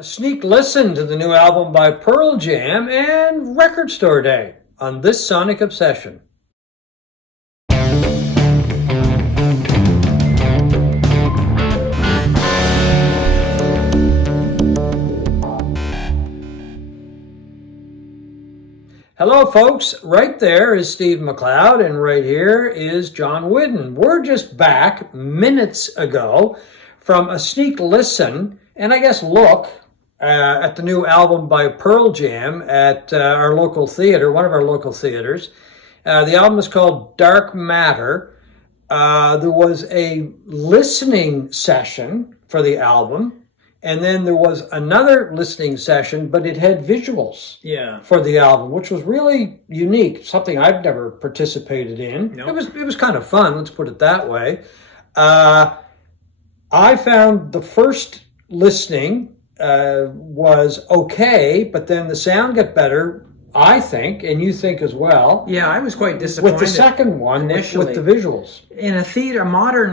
A sneak listen to the new album by Pearl Jam and Record Store Day on this Sonic Obsession. Hello, folks. Right there is Steve McLeod, and right here is John Whidden. We're just back minutes ago from a sneak listen, and I guess look, at the new album by Pearl Jam at our local theater, one of our local theaters. The album is called Dark Matter. There was a listening session for the album. And then there was another listening session, but it had visuals for the album, which was really unique, something I've never participated in. Nope. It was kind of fun, let's put it that way. I found the first listening was okay, but then the sound got better, I think, and you think as well. Yeah, I was quite disappointed with the second one, initially, with the visuals. In a theater, modern,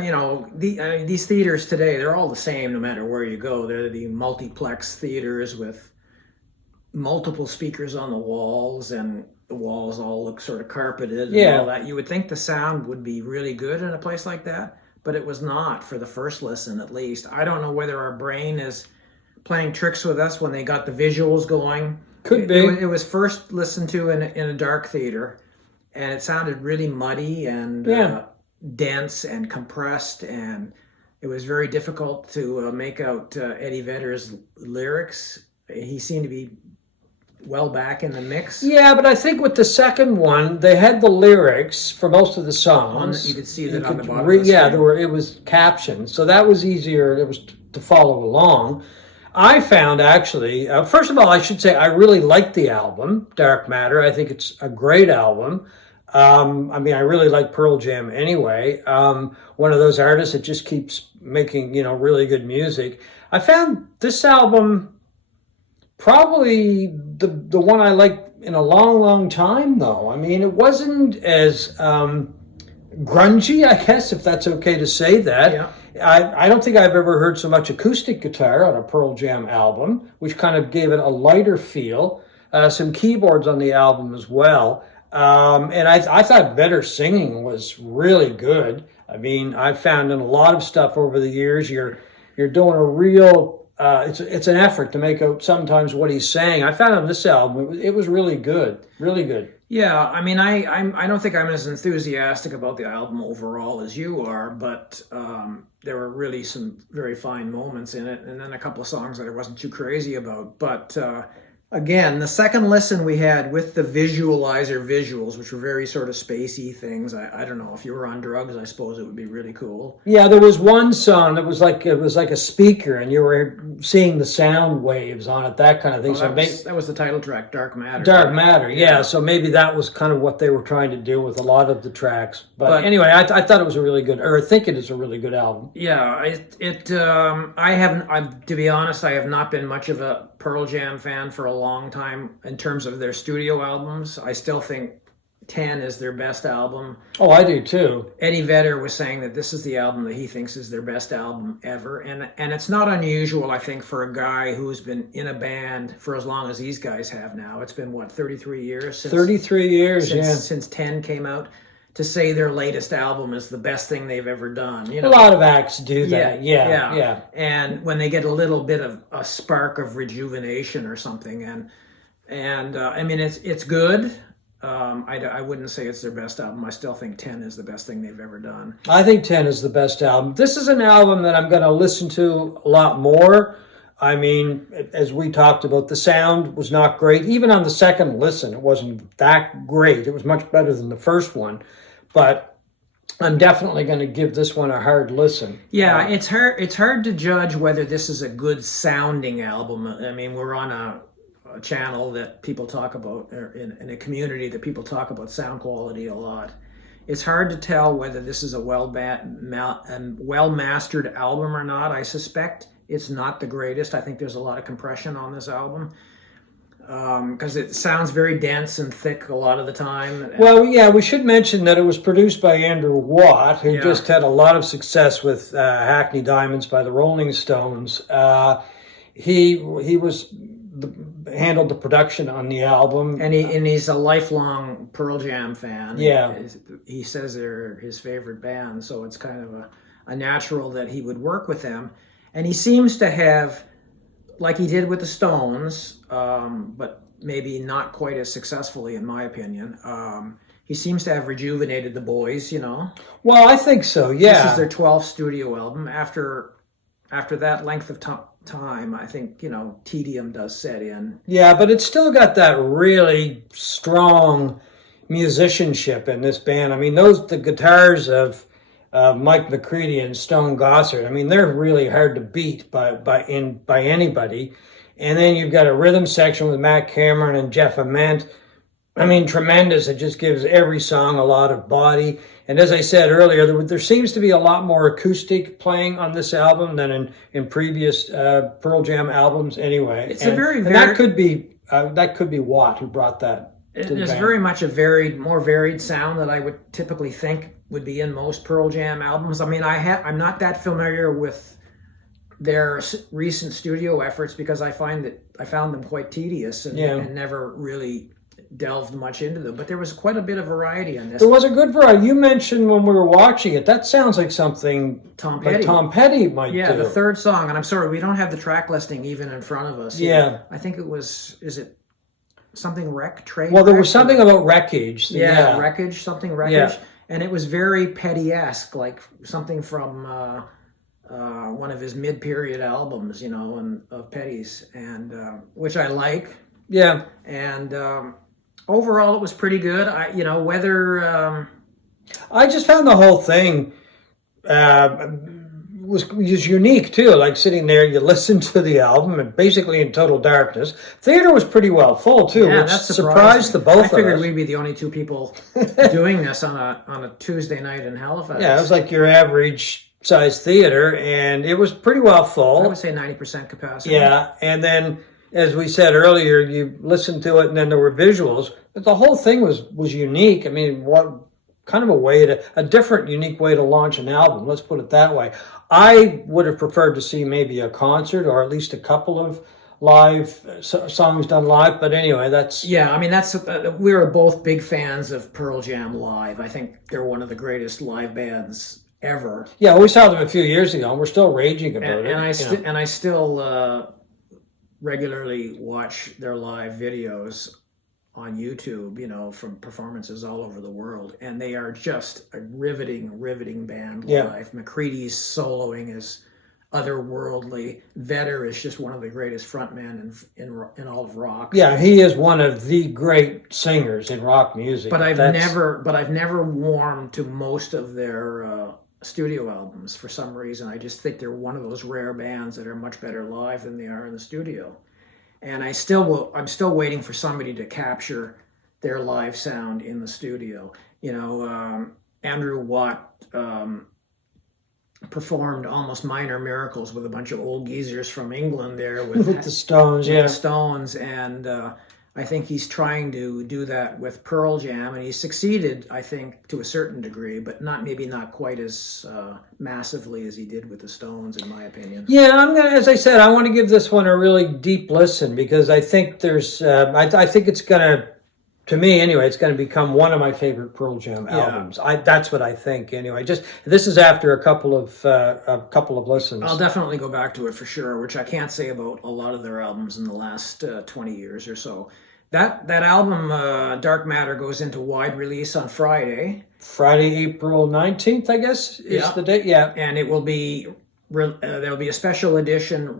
these theaters today, they're all the same no matter where you go. They're the multiplex theaters with multiple speakers on the walls, and the walls all look sort of carpeted and all that. You would think the sound would be really good in a place like that, but it was not for the first listen, at least. I don't know whether our brain is playing tricks with us when they got the visuals going. Could be. It was first listened to in a dark theater, and it sounded really muddy and dense and compressed, and it was very difficult to make out Eddie Vedder's lyrics. He seemed to be well back in the mix. Yeah, but I think with the second one, they had the lyrics for most of the songs. You could see that on the bottom of the screen. It was captioned, so that was easier. It was to follow along. I found, actually, first of all, I should say I really liked the album, Dark Matter. I think it's a great album. I really like Pearl Jam anyway. One of those artists that just keeps making, really good music. I found this album probably the one I liked in a long, long time, though. I mean, it wasn't as grungy, I guess, if that's okay to say that. Yeah. I don't think I've ever heard so much acoustic guitar on a Pearl Jam album, which kind of gave it a lighter feel. Some keyboards on the album as well. And I thought Vedder's singing was really good. I mean, I've found in a lot of stuff over the years, you're doing a real, it's an effort to make out sometimes what he's saying. I found on this album, it was really good, really good. Yeah, I mean, I don't think I'm as enthusiastic about the album overall as you are, but there were really some very fine moments in it, and then a couple of songs that I wasn't too crazy about. But again, the second listen we had with the visualizer visuals, which were very sort of spacey things. I don't know, if you were on drugs, I suppose it would be really cool. Yeah, there was one song that was like a speaker, and you were seeing the sound waves on it, that kind of thing. That was the title track, Dark Matter. Dark Matter, yeah. So maybe that was kind of what they were trying to do with a lot of the tracks. But anyway, I thought it was a really good, or I think it is a really good album. Yeah, to be honest, I have not been much of a Pearl Jam fan for a long time in terms of their studio albums. I still think 10 is their best album. Oh, I do too. Eddie Vedder was saying that this is the album that he thinks is their best album ever. And it's not unusual, I think, for a guy who's been in a band for as long as these guys have now. It's been, 33 years? 33 years, since 10 came out, to say their latest album is the best thing they've ever done. A lot of acts do that. Yeah. And when they get a little bit of a spark of rejuvenation or something, and I mean, it's good. I wouldn't say it's their best album. I still think 10 is the best thing they've ever done. I think 10 is the best album. This is an album that I'm going to listen to a lot more. I mean, as we talked about, the sound was not great. Even on the second listen, it wasn't that great. It was much better than the first one. But I'm definitely going to give this one a hard listen. Yeah, it's hard to judge whether this is a good sounding album. I mean, we're on a channel that people talk about, or in a community that people talk about sound quality a lot. It's hard to tell whether this is a well-mastered album or not. I suspect it's not the greatest. I think there's a lot of compression on this album. Because it sounds very dense and thick a lot of the time. Well, yeah, we should mention that it was produced by Andrew Watt, who just had a lot of success with Hackney Diamonds by the Rolling Stones. he handled the production on the album. And he's a lifelong Pearl Jam fan. Yeah. He says they're his favorite band, so it's kind of a natural that he would work with them. And he seems to have, like he did with the Stones, but maybe not quite as successfully, in my opinion. He seems to have rejuvenated the boys, you know. Well, I think so, yeah. This is their 12th studio album. After that length of time, I think, you know, tedium does set in. Yeah, but it's still got that really strong musicianship in this band. I mean, the guitars of Mike McCready and Stone Gossard, I mean, they're really hard to beat by anybody. And then you've got a rhythm section with Matt Cameron and Jeff Ament. I mean, tremendous. It just gives every song a lot of body. And as I said earlier, there seems to be a lot more acoustic playing on this album than in previous Pearl Jam albums. Anyway, that could be Watt who brought that. There's very much a more varied sound that I would typically think would be in most Pearl Jam albums. I mean, I'm not that familiar with their recent studio efforts because I found them quite tedious and never really delved much into them, but there was quite a bit of variety in this. There was a good variety. You mentioned when we were watching it, that sounds like something Tom Petty might do. Yeah, the third song, and I'm sorry, we don't have the track listing even in front of us. Yeah. I think it was, is it something Trade? Well, there was something about Wreckage. Yeah, Wreckage, something Wreckage. Yeah. And it was very Petty-esque, like something from one of his mid-period albums, you know, of Petty's, and which I like. Yeah. And overall, it was pretty good. I just found the whole thing was unique too. Like sitting there, you listen to the album, and basically in total darkness. Theater was pretty well full too, which surprised the both of us. I figured we'd be the only two people doing this on a Tuesday night in Halifax. Yeah, it was like your average size theater, and it was pretty well full. I would say 90% capacity. Yeah, and then, as we said earlier, you listened to it and then there were visuals. But the whole thing was unique. I mean, what kind of a different, unique way to launch an album. Let's put it that way. I would have preferred to see maybe a concert or at least a couple of live songs done live. But anyway, that's... Yeah, I mean, we were both big fans of Pearl Jam live. I think they're one of the greatest live bands ever. Yeah, we saw them a few years ago and we're still raging about it. And I still regularly watch their live videos on YouTube, you know, from performances all over the world, and they are just a riveting band live. Yeah. McCready's soloing is otherworldly. Vedder is just one of the greatest frontmen in all of rock. Yeah, he is one of the great singers in rock music. But I've never warmed to most of their studio albums for some reason. I just think they're one of those rare bands that are much better live than they are in the studio. And I'm still waiting for somebody to capture their live sound in the studio. You know, Andrew Watt performed Almost Minor Miracles with a bunch of old geezers from England there with the Stones, the Stones, and I think he's trying to do that with Pearl Jam, and he's succeeded, I think, to a certain degree, but maybe not quite as massively as he did with the Stones, in my opinion. Yeah, as I said, I want to give this one a really deep listen because I think there's, I think it's gonna, to me anyway, it's gonna become one of my favorite Pearl Jam albums. That's what I think anyway. Just this is after a couple of listens. I'll definitely go back to it for sure, which I can't say about a lot of their albums in the last 20 years or so. That album, Dark Matter, goes into wide release on Friday. April 19th, I guess, is the date. Yeah. And it will be, there'll be a special edition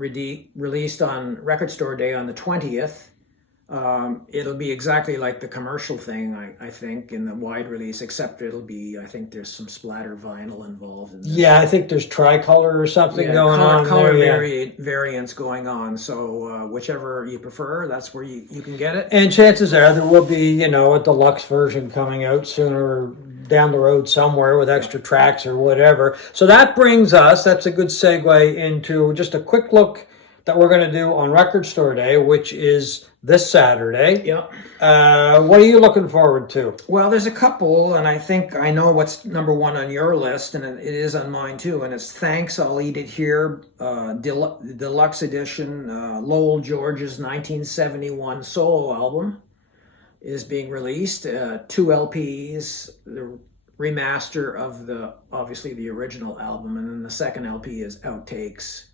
released on Record Store Day on the 20th. It'll be exactly like the commercial thing, I think, in the wide release, except I think there's some splatter vinyl involved in this. Yeah, I think there's tricolor or something going on. Color variants going on. So whichever you prefer, that's where you can get it. And chances are there will be, you know, a deluxe version coming out sooner down the road somewhere with extra tracks or whatever. So that's a good segue into just a quick look that we're going to do on Record Store Day, which is this Saturday. Yeah. What are you looking forward to? Well, there's a couple, and I think I know what's number one on your list, and it is on mine too. And it's "Thanks, I'll Eat It Here," deluxe edition. Lowell George's 1971 solo album is being released. 2 LPs, the remaster of obviously the original album, and then the second LP is outtakes,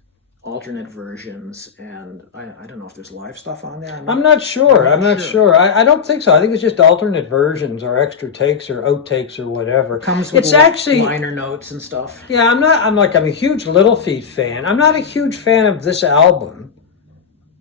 alternate versions, and I don't know if there's live stuff on there. I'm not sure. I'm not sure. I don't think so. I think it's just alternate versions or extra takes or outtakes or whatever. Comes with liner notes and stuff. Yeah, I'm a huge Little Feat fan. I'm not a huge fan of this album,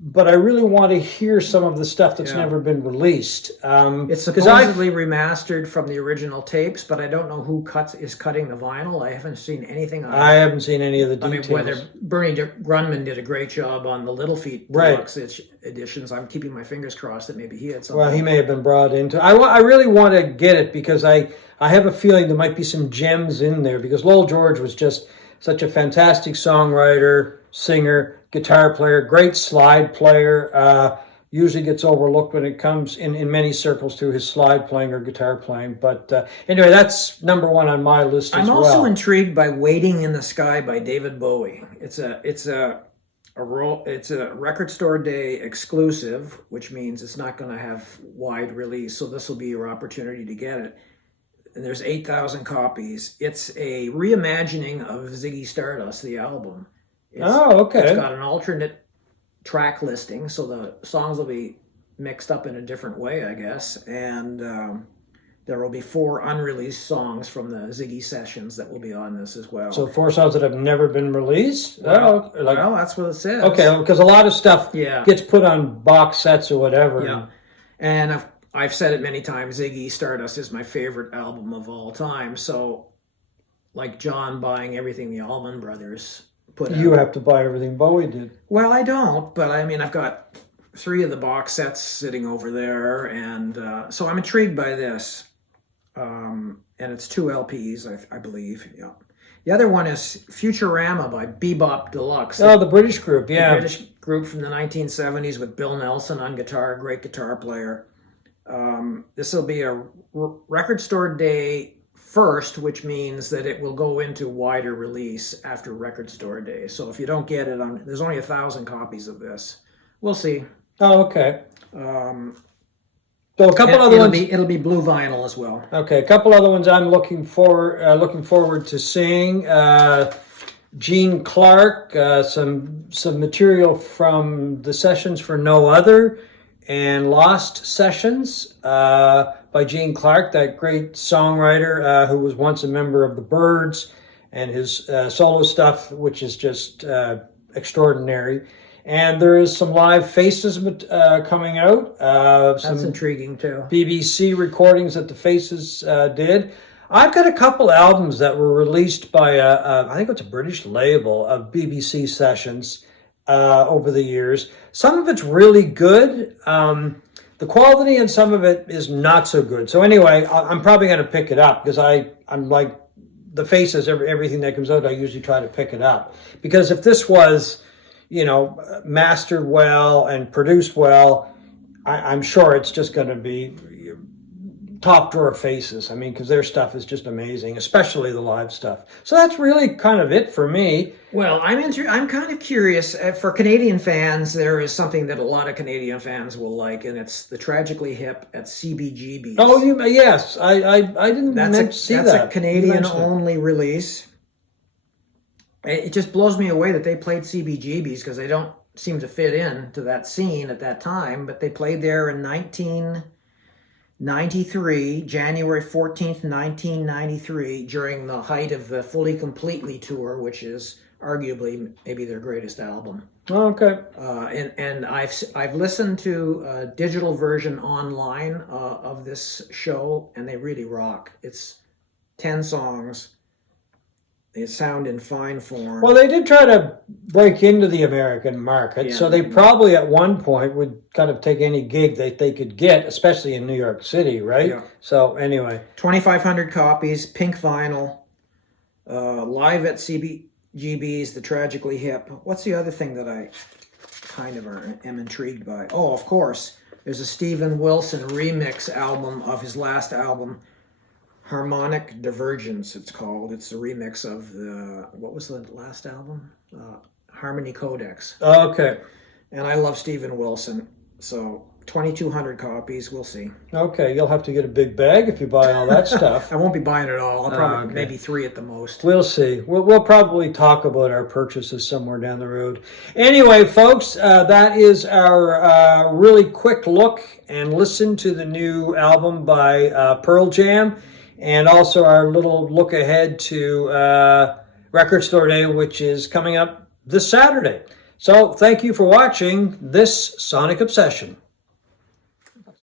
but I really want to hear some of the stuff that's never been released. It's supposedly remastered from the original tapes, but I don't know who is cutting the vinyl. I haven't seen anything on it. I haven't seen any of the details. I mean, whether Bernie Grundman did a great job on the Little Feat deluxe editions. I'm keeping my fingers crossed that maybe he had something. Well, he may have been brought into. I really want to get it because I have a feeling there might be some gems in there because Lowell George was just such a fantastic songwriter, singer, guitar player, great slide player. Usually gets overlooked when it comes in many circles to his slide playing or guitar playing. But anyway, that's number one on my list as well. I'm also intrigued by "Waiting in the Sky" by David Bowie. It's a Record Store Day exclusive, which means it's not going to have wide release. So this will be your opportunity to get it. And there's 8,000 copies. It's a reimagining of Ziggy Stardust, the album. Okay. It's got an alternate track listing, so the songs will be mixed up in a different way, I guess. And there will be 4 unreleased songs from the Ziggy sessions that will be on this as well. So 4 songs that have never been released? Well, that's what it says. Okay, because a lot of stuff gets put on box sets or whatever. Yeah, and I've said it many times, Ziggy Stardust is my favorite album of all time. So, like John buying everything the Allman Brothers put out. You have to buy everything Bowie did. Well, I don't, but I mean, I've got 3 of the box sets sitting over there, and so I'm intrigued by this. And it's 2 LPs, I believe. Yeah. The other one is Futurama by Bebop Deluxe. Oh, the British group, yeah. The British group from the 1970s with Bill Nelson on guitar, great guitar player. This will be a Record Store Day first, which means that it will go into wider release after Record Store Day. So if you don't get it, there's only 1,000 copies of this. We'll see. Oh, okay. So a couple other ones. It'll be blue vinyl as well. Okay, a couple other ones I'm looking forward to seeing. Gene Clark, some material from the sessions for No Other and Lost Sessions by Gene Clark, that great songwriter who was once a member of the Byrds, and his solo stuff, which is just extraordinary. And there is some live Faces coming out. That's intriguing too. BBC recordings that the Faces did. I've got a couple albums that were released by I think it's a British label of BBC sessions over the years. Some of it's really good. The quality in some of it is not so good. So anyway, I'm probably going to pick it up because I'm like the Faces. Everything that comes out, I usually try to pick it up because if this was, mastered well and produced well, I'm sure it's just going to be top drawer Faces. I mean, because their stuff is just amazing, especially the live stuff. So that's really kind of it for me. Well, I'm kind of curious. For Canadian fans, there is something that a lot of Canadian fans will like, and it's the Tragically Hip at CBGB's. Oh, yes. I didn't see that. That's a Canadian-only release. It just blows me away that they played CBGB's because they don't seem to fit in to that scene at that time, but they played there in 1993, January 14th, 1993, during the height of the Fully Completely tour, which is arguably maybe their greatest album. Oh, okay. And I've listened to a digital version online of this show, and they really rock. It's 10 songs. They sound in fine form. Well, they did try to break into the American market, so they probably at one point would kind of take any gig that they could get, especially in New York City, right? Yeah. So anyway. 2,500 copies, pink vinyl, live at CBGB's, the Tragically Hip. What's the other thing that kind of am intrigued by. Oh, of course, there's a Steven Wilson remix album of his last album, Harmonic Divergence, it's called. It's a remix of what was the last album? Harmony Codex. Okay. And I love Steven Wilson, so 2,200 copies. We'll see. Okay, you'll have to get a big bag if you buy all that stuff. I won't be buying it all. I'll probably okay. maybe 3 at the most. We'll see. We'll probably talk about our purchases somewhere down the road. Anyway, folks, that is our really quick look and listen to the new album by Pearl Jam, and also our little look ahead to Record Store Day, which is coming up this Saturday. So thank you for watching this Sonic Obsession.